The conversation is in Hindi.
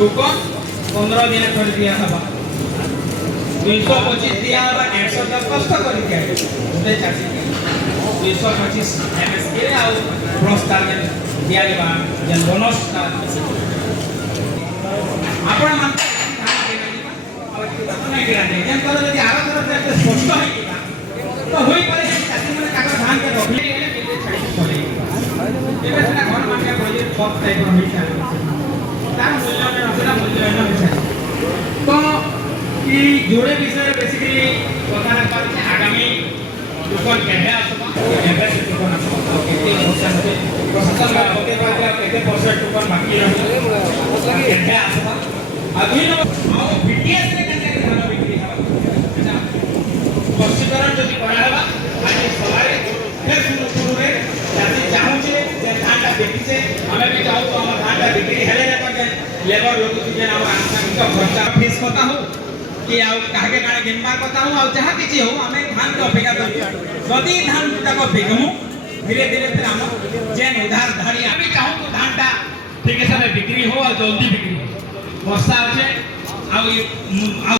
टोकन 15 दिन कर दिया हवा 225 दिया हवा 150 तक कष्ट करी के उते चासी 225 एमएसके आ प्रोस्टार दिया लेबा जन बोनस का आपण मान नहीं गिरा नहीं जन कर यदि आरो तरफ से स्पष्ट है कि तो होई पारे चासी माने काका धान के रखले गेले केते छाड़ी पड़े एबे सेना घर मान के बोले सब टाइप रो हिसाब तार मूल्य ने रखला मूल्य न हिसाब तो ई जोड़े विषय बेसिकली कथा ना पारे आगामी दुकान केबे आसबा केबे से दुकान आसबा केते होसन से प्रशासन में होते बाकी केते परसेंट दुकान बाकी रहले केबे आसबा अभी नो बीटीएस रे केते धान बिक्री हवा अच्छा स्पष्टीकरण जदि करा हवा आज सवारे फिर शुरू रे जाति चाहू छे जे धानटा बेची छे हमें भी चाहू तो हम धानटा बिक्री हेले न कर लेबर लोग जे हम आंतरिक खर्चा फीस पता हो कि आ काहे काने गिनबार पता हो आ जहां किछि हो हमें धान के अपेक्षा करी जदि धान तक बिकमु धीरे धीरे फिर हम जेन उधार धारी हम भी चाहू तो धानटा ठीक है समय बिक्री हो और जल्दी बिक्री हो वर्षा होचे आ